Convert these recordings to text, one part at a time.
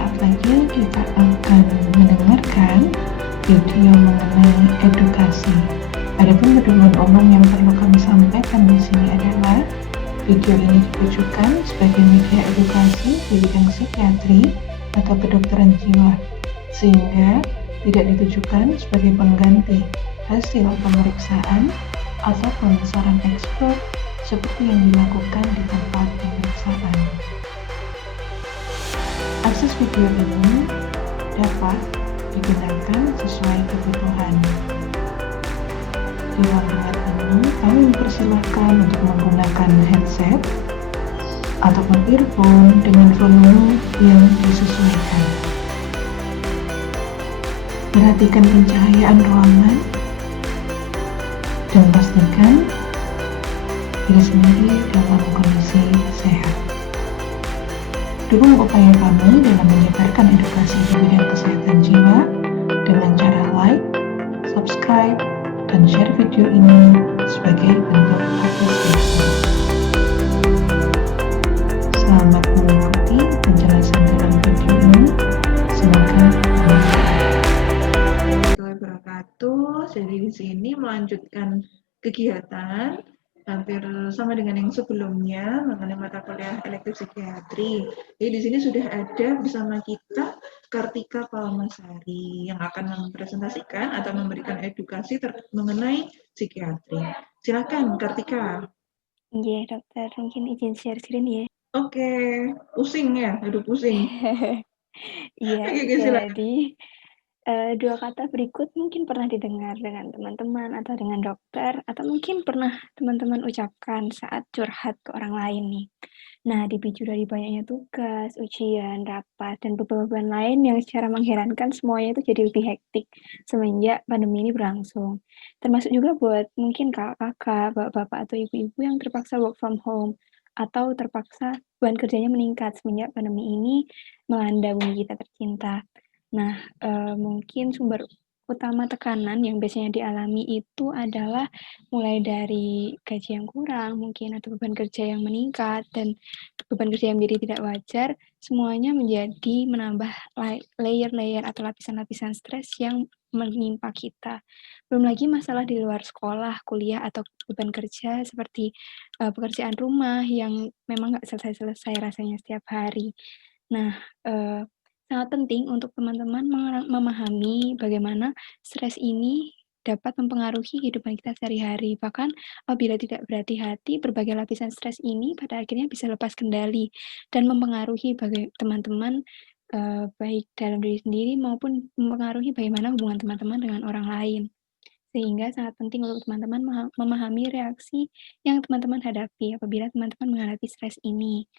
Sesaat lagi kita akan mendengarkan video mengenai edukasi. Adapun pedoman umum yang perlu kami sampaikan di sini adalah video ini ditujukan sebagai media edukasi di bidang psikiatri atau kedokteran jiwa, sehingga tidak ditujukan sebagai pengganti hasil pemeriksaan ataupun saran expert seperti yang dilakukan di tempat pemeriksaan. Akses video ini dapat digunakan sesuai kebutuhan. Di ruang dengar ini, kami mempersilahkan untuk menggunakan headset ataupun earphone dengan volume yang disesuaikan. Perhatikan pencahayaan ruangan dan pastikan diri sendiri dalam kondisi sehat. Dukung upaya kami dalam menyebarkan edukasi di bidang kesehatan jiwa dengan cara like, subscribe, dan share video ini sebagai bentuk apresiasi. Selamat mengikuti penjelasan dalam video ini. Semoga bermanfaat. Jadi di sini melanjutkan kegiatan hampir sama dengan yang sebelumnya mengenai mata kuliah elektif psikiatri. Jadi di sini sudah ada bersama kita Kartika Palmasari yang akan mempresentasikan atau memberikan edukasi mengenai psikiatri. Silakan Kartika. Iya, dokter. Mungkin izin share screen ya. Oke, pusing ya? Aduh pusing. Iya, Oke, silakan. jadi dua kata berikut mungkin pernah didengar dengan teman-teman atau dengan dokter, atau mungkin pernah teman-teman ucapkan saat curhat ke orang lain nih. Nah, dipicu dari banyaknya tugas, ujian, rapat, dan beban lain yang secara mengherankan semuanya itu jadi lebih hektik semenjak pandemi ini berlangsung. Termasuk juga buat mungkin kakak-kakak, bapak-bapak, atau ibu-ibu yang terpaksa work from home, atau terpaksa beban kerjanya meningkat semenjak pandemi ini melanda bumi kita tercinta. Nah, mungkin sumber utama tekanan yang biasanya dialami itu adalah mulai dari gaji yang kurang mungkin, atau beban kerja yang meningkat, dan beban kerja yang menjadi tidak wajar, semuanya menjadi menambah layer-layer atau lapisan-lapisan stres yang menimpa kita. Belum lagi masalah di luar sekolah, kuliah, atau beban kerja seperti pekerjaan rumah yang memang nggak selesai-selesai rasanya setiap hari. Nah, sangat penting untuk teman-teman memahami bagaimana stres ini dapat mempengaruhi kehidupan kita sehari-hari. Bahkan apabila tidak berhati-hati, berbagai lapisan stres ini pada akhirnya bisa lepas kendali dan mempengaruhi teman-teman, baik dalam diri sendiri maupun mempengaruhi bagaimana hubungan teman-teman dengan orang lain. Sehingga sangat penting untuk teman-teman memahami reaksi yang teman-teman hadapi apabila teman-teman menghadapi stres ini.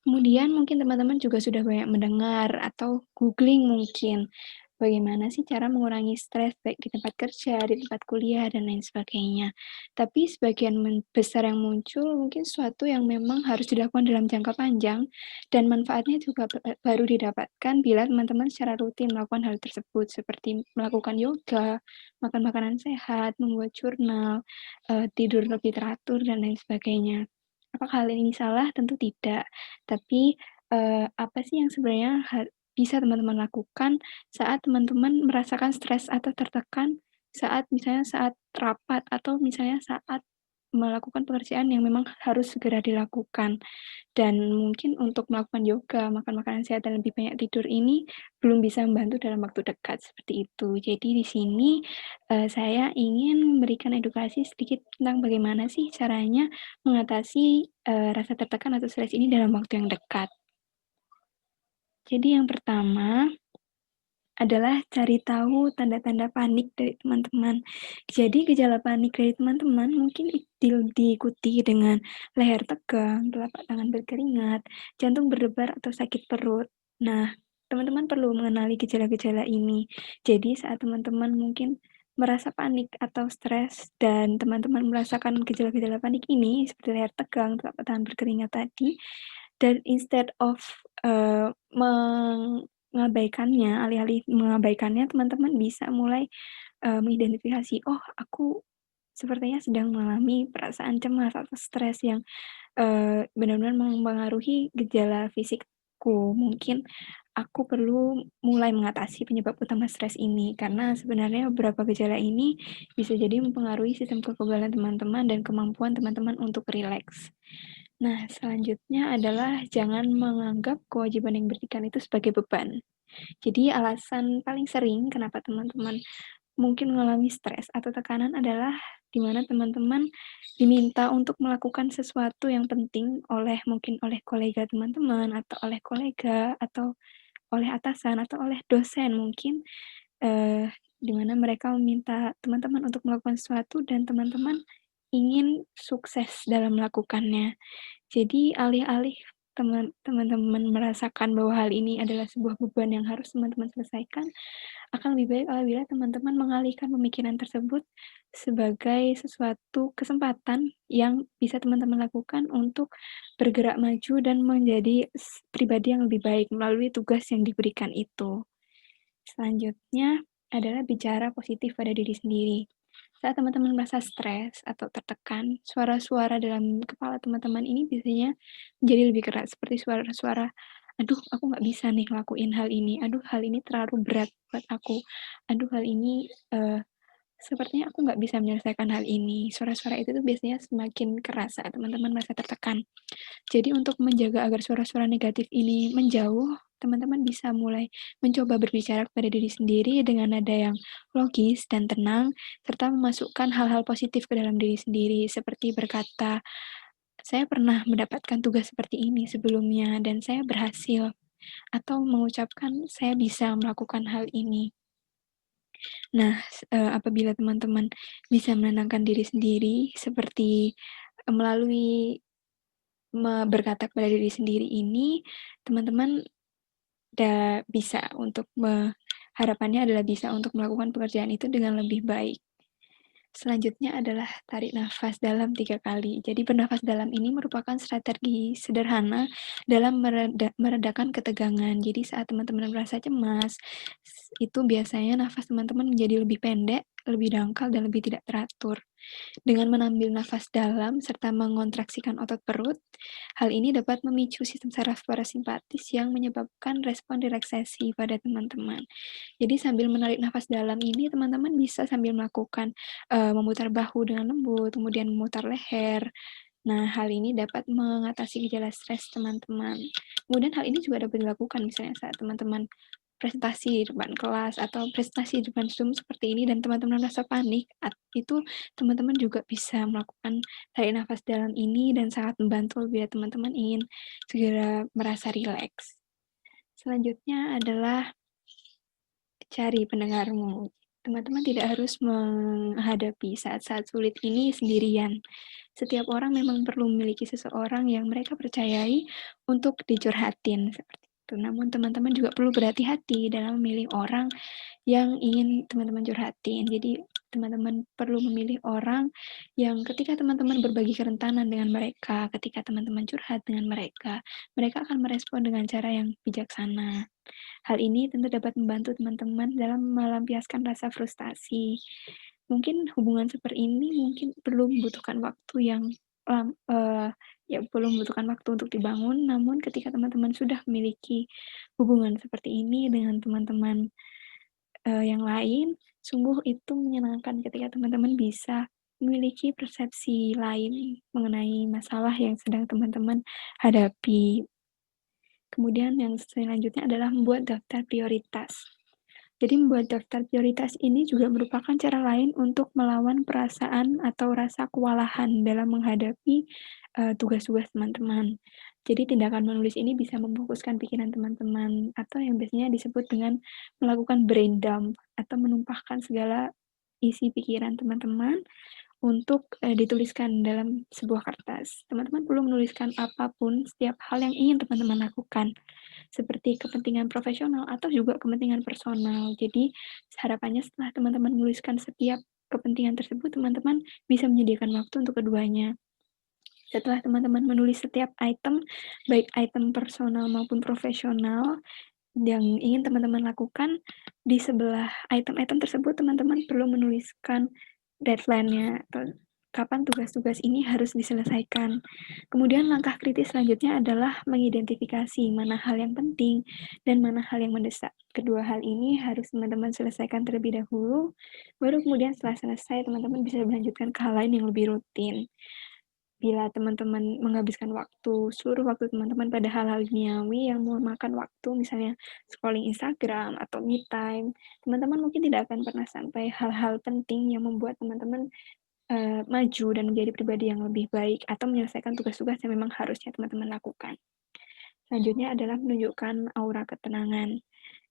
Kemudian mungkin teman-teman juga sudah banyak mendengar atau googling mungkin, bagaimana sih cara mengurangi stres baik di tempat kerja, di tempat kuliah, dan lain sebagainya. Tapi sebagian besar yang muncul mungkin sesuatu yang memang harus dilakukan dalam jangka panjang, dan manfaatnya juga baru didapatkan bila teman-teman secara rutin melakukan hal tersebut, seperti melakukan yoga, makan makanan sehat, membuat jurnal, tidur lebih teratur, dan lain sebagainya. Apakah hal ini salah? Tentu tidak. Tapi, apa sih yang sebenarnya bisa teman-teman lakukan saat teman-teman merasakan stres atau tertekan saat rapat atau misalnya saat melakukan pekerjaan yang memang harus segera dilakukan. Dan mungkin untuk melakukan yoga, makan makanan sehat, dan lebih banyak tidur ini belum bisa membantu dalam waktu dekat, seperti itu. Jadi di sini, saya ingin memberikan edukasi sedikit tentang bagaimana sih caranya mengatasi, rasa tertekan atau stres ini dalam waktu yang dekat. Jadi yang pertama adalah cari tahu tanda-tanda panik dari teman-teman. Jadi gejala panik dari teman-teman mungkin diikuti dengan leher tegang, telapak tangan berkeringat, jantung berdebar atau sakit perut. Nah, teman-teman perlu mengenali gejala-gejala ini. Jadi saat teman-teman mungkin merasa panik atau stres dan teman-teman merasakan gejala-gejala panik ini seperti leher tegang, telapak tangan berkeringat tadi, dan instead of, eee, mengabaikannya, alih-alih mengabaikannya, teman-teman bisa mulai, mengidentifikasi, "Oh, aku sepertinya sedang mengalami perasaan cemas atau stres yang, benar-benar mempengaruhi gejala fisikku." Mungkin, aku perlu mulai mengatasi penyebab utama stres ini, karena sebenarnya beberapa gejala ini bisa jadi mempengaruhi sistem kekebalan teman-teman dan kemampuan teman-teman untuk rileks. Nah, selanjutnya adalah jangan menganggap kewajiban yang berikan itu sebagai beban. Jadi alasan paling sering kenapa teman-teman mungkin mengalami stres atau tekanan adalah di mana teman-teman diminta untuk melakukan sesuatu yang penting mungkin oleh kolega teman-teman, atau oleh kolega, atau oleh atasan, atau oleh dosen mungkin, di mana mereka meminta teman-teman untuk melakukan sesuatu dan teman-teman ingin sukses dalam melakukannya. Jadi alih-alih teman-teman merasakan bahwa hal ini adalah sebuah beban yang harus teman-teman selesaikan, akan lebih baik apabila teman-teman mengalihkan pemikiran tersebut sebagai sesuatu kesempatan yang bisa teman-teman lakukan untuk bergerak maju dan menjadi pribadi yang lebih baik melalui tugas yang diberikan itu. Selanjutnya adalah bicara positif pada diri sendiri. Saat teman-teman merasa stres atau tertekan, suara-suara dalam kepala teman-teman ini biasanya menjadi lebih keras, seperti suara-suara, "Aduh, aku nggak bisa nih ngelakuin hal ini. Aduh, hal ini terlalu berat buat aku. Aduh, hal ini, sepertinya aku nggak bisa menyelesaikan hal ini." Suara-suara itu tuh biasanya semakin keras saat teman-teman merasa tertekan. Jadi untuk menjaga agar suara-suara negatif ini menjauh, teman-teman bisa mulai mencoba berbicara kepada diri sendiri dengan nada yang logis dan tenang, serta memasukkan hal-hal positif ke dalam diri sendiri, seperti berkata, "Saya pernah mendapatkan tugas seperti ini sebelumnya dan saya berhasil." Atau mengucapkan, "Saya bisa melakukan hal ini." Nah, apabila teman-teman bisa menenangkan diri sendiri seperti, melalui berkata kepada diri sendiri ini, teman-teman bisa untuk harapannya adalah bisa untuk melakukan pekerjaan itu dengan lebih baik. Selanjutnya adalah tarik nafas dalam 3 kali. Jadi bernafas dalam ini merupakan strategi sederhana dalam meredakan ketegangan. Jadi saat teman-teman merasa cemas, itu biasanya nafas teman-teman menjadi lebih pendek, lebih dangkal, dan lebih tidak teratur. Dengan mengambil nafas dalam serta mengontraksikan otot perut, hal ini dapat memicu sistem saraf parasimpatis yang menyebabkan respon relaksasi pada teman-teman. Jadi sambil menarik nafas dalam ini, teman-teman bisa sambil melakukan, memutar bahu dengan lembut, kemudian memutar leher. Nah, hal ini dapat mengatasi gejala stres teman-teman. Kemudian hal ini juga dapat dilakukan misalnya saat teman-teman presentasi di depan kelas atau presentasi di depan Zoom seperti ini dan teman-teman merasa panik, itu teman-teman juga bisa melakukan tarik nafas dalam ini dan sangat membantu bila teman-teman ingin segera merasa rileks. Selanjutnya adalah cari pendengarmu. Teman-teman tidak harus menghadapi saat-saat sulit ini sendirian. Setiap orang memang perlu memiliki seseorang yang mereka percayai untuk dicurhatin, seperti itu. Namun teman-teman juga perlu berhati-hati dalam memilih orang yang ingin teman-teman curhatin. Jadi teman-teman perlu memilih orang yang ketika teman-teman berbagi kerentanan dengan mereka, ketika teman-teman curhat dengan mereka, mereka akan merespon dengan cara yang bijaksana. Hal ini tentu dapat membantu teman-teman dalam melampiaskan rasa frustasi. Mungkin hubungan seperti ini mungkin perlu membutuhkan waktu yang lam ya perlu membutuhkan waktu untuk dibangun, namun ketika teman-teman sudah memiliki hubungan seperti ini dengan teman-teman, yang lain, sungguh itu menyenangkan ketika teman-teman bisa memiliki persepsi lain mengenai masalah yang sedang teman-teman hadapi. Kemudian yang selanjutnya adalah membuat daftar prioritas. Jadi membuat daftar prioritas ini juga merupakan cara lain untuk melawan perasaan atau rasa kewalahan dalam menghadapi, tugas-tugas teman-teman. Jadi tindakan menulis ini bisa memfokuskan pikiran teman-teman atau yang biasanya disebut dengan melakukan brain dump atau menumpahkan segala isi pikiran teman-teman untuk, dituliskan dalam sebuah kertas. Teman-teman perlu menuliskan apapun, setiap hal yang ingin teman-teman lakukan, seperti kepentingan profesional atau juga kepentingan personal. Jadi, harapannya setelah teman-teman menuliskan setiap kepentingan tersebut, teman-teman bisa menyediakan waktu untuk keduanya. Setelah teman-teman menulis setiap item, baik item personal maupun profesional yang ingin teman-teman lakukan, di sebelah item-item tersebut teman-teman perlu menuliskan deadline-nya atau kapan tugas-tugas ini harus diselesaikan. Kemudian langkah kritis selanjutnya adalah mengidentifikasi mana hal yang penting dan mana hal yang mendesak. Kedua hal ini harus teman-teman selesaikan terlebih dahulu, baru kemudian setelah selesai teman-teman bisa melanjutkan ke hal lain yang lebih rutin. Bila teman-teman menghabiskan seluruh waktu teman-teman pada hal-hal duniawi yang memakan waktu, misalnya scrolling Instagram atau me time, teman-teman mungkin tidak akan pernah sampai hal-hal penting yang membuat teman-teman maju dan menjadi pribadi yang lebih baik atau menyelesaikan tugas-tugas yang memang harusnya teman-teman lakukan. Selanjutnya adalah menunjukkan aura ketenangan.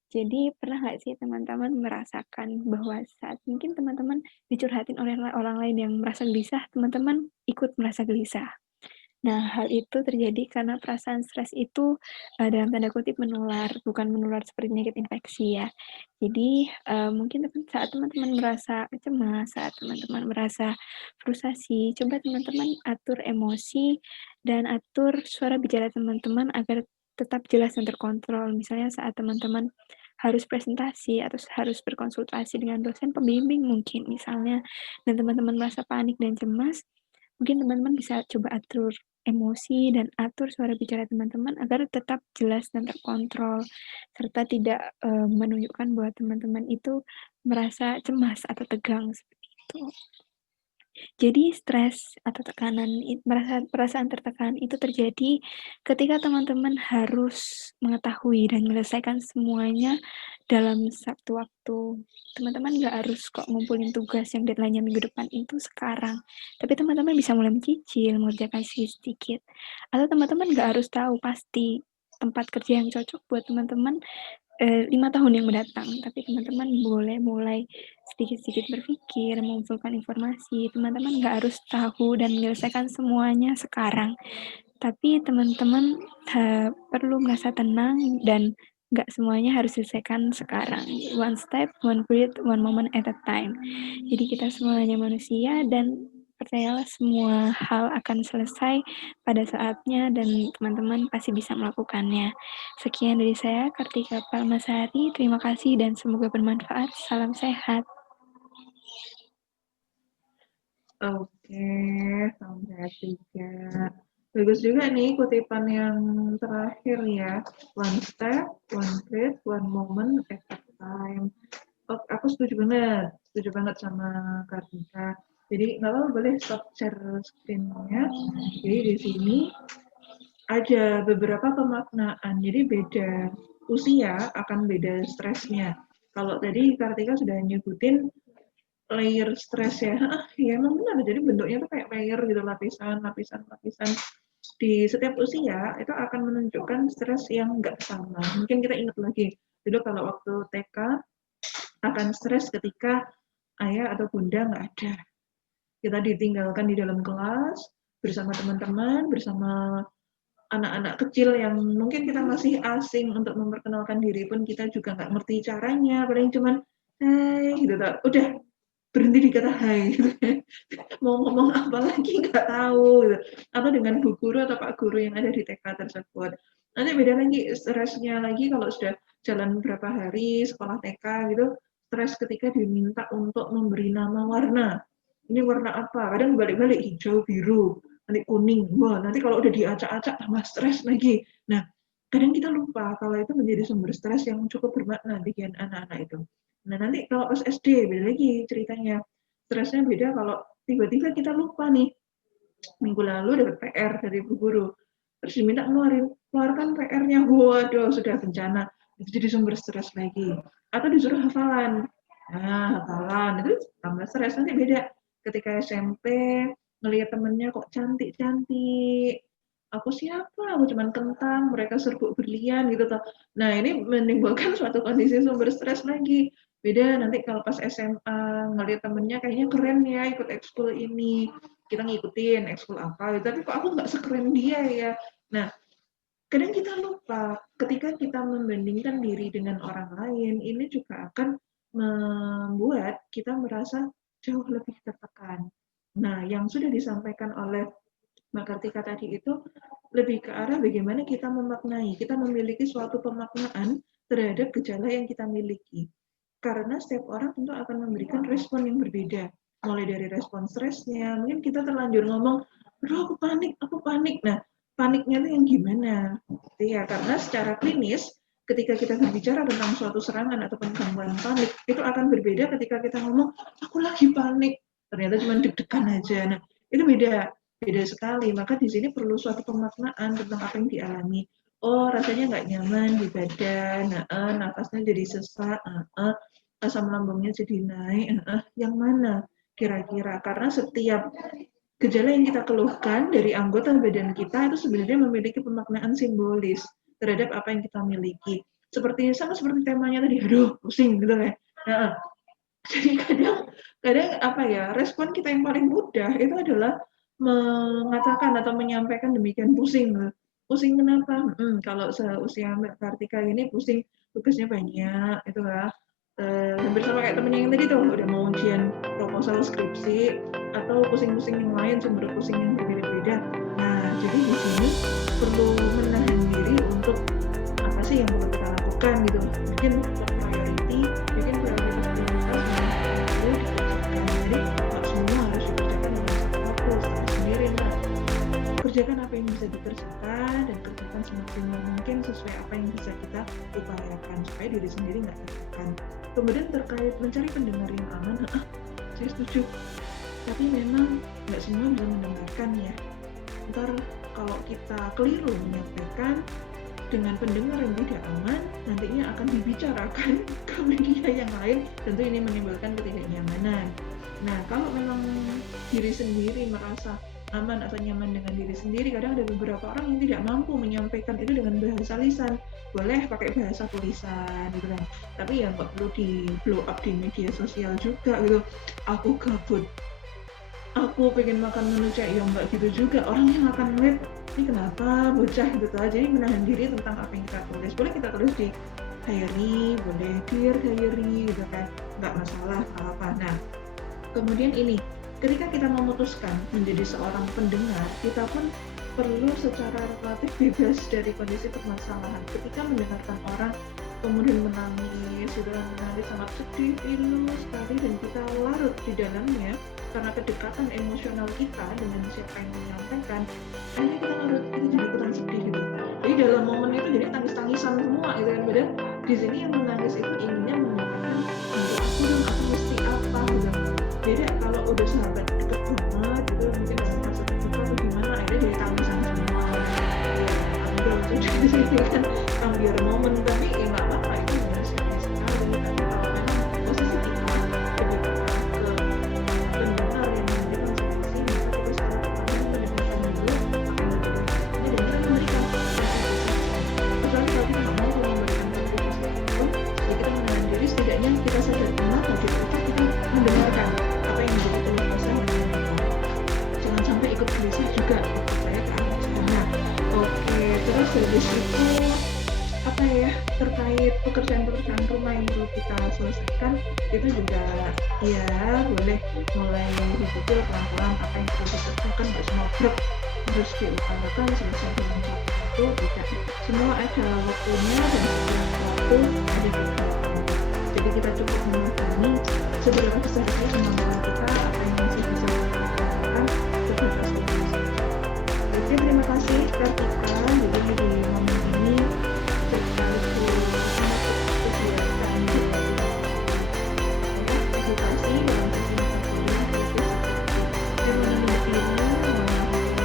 Jadi pernah nggak sih teman-teman merasakan bahwa saat mungkin teman-teman dicurhatin oleh orang lain yang merasa gelisah, teman-teman ikut merasa gelisah. Nah, hal itu terjadi karena perasaan stres itu, dalam tanda kutip menular, bukan menular seperti penyakit infeksi ya. Jadi, mungkin saat teman-teman merasa cemas, saat teman-teman merasa frustasi, coba teman-teman atur emosi dan atur suara bicara teman-teman agar tetap jelas dan terkontrol. Misalnya saat teman-teman harus presentasi atau harus berkonsultasi dengan dosen pembimbing mungkin misalnya, dan teman-teman merasa panik dan cemas, mungkin teman-teman bisa coba atur emosi dan atur suara bicara teman-teman agar tetap jelas dan terkontrol, serta tidak menunjukkan bahwa teman-teman itu merasa cemas atau tegang seperti itu. Jadi stres atau tekanan, perasaan tertekan itu terjadi ketika teman-teman harus mengetahui dan menyelesaikan semuanya dalam satu waktu. Teman-teman nggak harus kok ngumpulin tugas yang deadline-nya minggu depan itu sekarang, tapi teman-teman bisa mulai mencicil, mengerjakan sedikit-sedikit. Atau teman-teman nggak harus tahu pasti tempat kerja yang cocok buat teman-teman 5 tahun yang mendatang, tapi teman-teman boleh mulai sedikit-sedikit berpikir, mengumpulkan informasi. Teman-teman nggak harus tahu dan menyelesaikan semuanya sekarang, tapi teman-teman perlu merasa tenang dan nggak semuanya harus diselesaikan sekarang. One step, one breath, one moment at a time. Jadi kita semuanya manusia dan percayalah semua hal akan selesai pada saatnya dan teman-teman pasti bisa melakukannya. Sekian dari saya, Kartika Palmasari. Terima kasih dan semoga bermanfaat. Salam sehat. Oke, sampai tiga. Bagus juga nih kutipan yang terakhir ya. One step, one breath, one moment at a time. Oh, aku setuju banget sama Kartika. Jadi nggak apa-apa, boleh stop share screen-nya. Jadi di sini ada beberapa pemaknaan. Jadi beda usia akan beda stresnya. Kalau tadi Kartika sudah nyebutin layer stres ya. Ya emang benar. Jadi bentuknya tuh kayak layer gitu, lapisan. Di setiap usia itu akan menunjukkan stres yang nggak sama. Mungkin kita ingat lagi, dulu kalau waktu TK akan stres ketika ayah atau bunda nggak ada. Kita ditinggalkan di dalam kelas bersama teman-teman, bersama anak-anak kecil yang mungkin kita masih asing untuk memperkenalkan diri pun kita juga nggak ngerti caranya, paling cuman hai gitu, udah berhenti di kata hai gitu. Mau ngomong apa lagi nggak tahu gitu. Atau dengan bu guru atau pak guru yang ada di TK tersebut. Nanti beda lagi stresnya lagi kalau sudah jalan beberapa hari sekolah TK gitu, stres ketika diminta untuk memberi nama warna. Ini warna apa? Kadang balik-balik hijau, biru, nanti kuning. Wah, nanti kalau udah diacak-acak tambah stres lagi. Nah, kadang kita lupa kalau itu menjadi sumber stres yang cukup bermakna bagi anak-anak itu. Nah, nanti kalau pas SD beda lagi ceritanya. Stresnya beda kalau tiba-tiba kita lupa nih. Minggu lalu dapat PR dari bu guru. Terus diminta keluarkan PR-nya. Waduh, sudah bencana. Itu jadi sumber stres lagi. Atau disuruh hafalan. Nah, hafalan itu tambah stres. Nanti beda. Ketika SMP, ngelihat temennya kok cantik-cantik. Aku siapa? Aku cuman kentang, mereka serbuk berlian gitu toh. Nah, ini menimbulkan suatu kondisi sumber stres lagi. Beda nanti kalau pas SMA ngelihat temennya kayaknya keren ya ikut ekskul ini, kita ngikutin ekskul apa gitu, tapi kok aku nggak sekeren dia ya. Nah, kadang kita lupa ketika kita membandingkan diri dengan orang lain, ini juga akan membuat kita merasa jauh lebih tertekan. Nah, yang sudah disampaikan oleh Mbak Kartika tadi itu lebih ke arah bagaimana kita memaknai, kita memiliki suatu pemaknaan terhadap gejala yang kita miliki. Karena setiap orang tentu akan memberikan respon yang berbeda. mulai dari respon stresnya, mungkin kita terlanjur ngomong, "Aduh aku panik." Nah, paniknya itu yang gimana? Gitu ya, karena secara klinis ketika kita berbicara tentang suatu serangan ataupun gangguan panik, itu akan berbeda ketika kita ngomong, "Aku lagi panik." Ternyata cuma deg-degan aja. Nah, itu beda, beda sekali. Maka di sini perlu suatu pemaknaan tentang apa yang dialami. Oh, rasanya nggak nyaman di badan, nafasnya jadi sesak, asam lambungnya jadi naik, yang mana kira-kira? Karena setiap gejala yang kita keluhkan dari anggota badan kita itu sebenarnya memiliki pemaknaan simbolis terhadap apa yang kita miliki. Sama seperti temanya tadi, aduh pusing gitu ya. Nah, jadi kadang apa ya, respon kita yang paling mudah itu adalah mengatakan atau menyampaikan demikian, pusing. Pusing kenapa? Kalau seusia Mbak Kartika ini pusing tugasnya banyak, itu lah. Hampir sama kayak temennya yang tadi tuh, udah mau ujian proposal skripsi atau pusing-pusing yang lain, sumber pusing yang berbeda-beda. Nah, jadi di sini perlu menahan diri untuk apa sih yang perlu kita lakukan gitu. Bikin priority, bikin prioritas yang perlu dikerjakan. Jadi nggak semua harus dikerjakan dengan satu waktu, sendiri lah. Kerjakan apa yang bisa dikerjakan dan kerjakan semaksimal mungkin sesuai apa yang bisa kita upayakan supaya diri sendiri nggak tertekan. Kemudian terkait mencari pendengar yang aman, saya setuju. Tapi memang nggak semua bisa mendengarkan ya. Ntar kalau kita keliru menyampaikan dengan pendengar yang tidak aman, nantinya akan dibicarakan ke media yang lain, tentu ini menimbulkan ketidaknyamanan. Nah, kalau memang diri sendiri merasa aman atau nyaman dengan diri sendiri, kadang ada beberapa orang yang tidak mampu menyampaikan itu dengan bahasa lisan. Boleh pakai bahasa tulisan gitu kan, tapi ya nggak perlu di blow up di media sosial juga gitu. Aku gabut, aku pengen makan menu cek ya mbak, gitu juga orang yang akan ngeliat ini kenapa bocah gitu aja. Jadi menahan diri tentang apa yang kita tulis. Boleh kita tulis di diary, boleh dear diary gitu kan, nggak masalah apa. Nah, kemudian ini, ketika kita memutuskan menjadi seorang pendengar, kita pun perlu secara relatif bebas dari kondisi permasalahan. Ketika mendengarkan orang kemudian menangis, sudah menangis sangat sedih, pilu sekali, dan kita larut di dalamnya karena kedekatan emosional kita dengan siapa yang menyampaikan, akhirnya kita larut, kita jadi ikutan sedih gitu. Jadi dalam momen itu jadi tangis-tangisan semua gitu kan. Padahal di sini yang menangis itu inginnya mengatakan, untuk aku dong, aku mesti apa gitu. Beda kalau udah sahabat deket banget gitu, mungkin dalam fase terbuka atau gimana, akhirnya jadi tangisan semua. Ambil jadi kan ambil momen, tapi ya nggak apa-apa, itu benar sekali. Tapi kalau memang posisi kita kedekatan ke pendengar yang memberikan solusi, maka kita secara perlahan mendengarkan dulu apa yang diberikan dan kita memberikan kontribusi. Kecuali kalau kita nggak mau memberikan kontribusi apapun, ya kita menahan diri, setidaknya kita sadar kenapa di situ kita mendengarkan apa yang menjadi keluh kesah dari mereka. Jangan sampai ikut gelisah juga, saya ke arah sana. Oke, terus habis itu apa ya, terkait pekerjaan-pekerjaan rumah yang perlu kita selesaikan, itu juga ya boleh mulai dipikir pelan-pelan apa yang perlu dikerjakan, nggak semua harus diutamakan selesai dengan waktu itu, tidak. Semua ada waktunya dan setiap waktu ada keberatan. Jadi kita cukup memahami seberapa besar sih kemampuan kita, apa yang masih bisa kita lakukan, sebatas itu. Oke, terima kasih Kartika. Jadi di momen ini sekaligus menutup kegiatan edukasi dalam kesehatan kuliah kritis dan menutup diri mengenai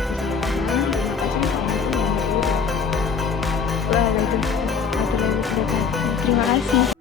kesehatan. Terima kasih. Assalamualaikum warahmatullahi wabarakatuh. Waalaikumsalam warahmatullahi wabarakatuh. Terima kasih.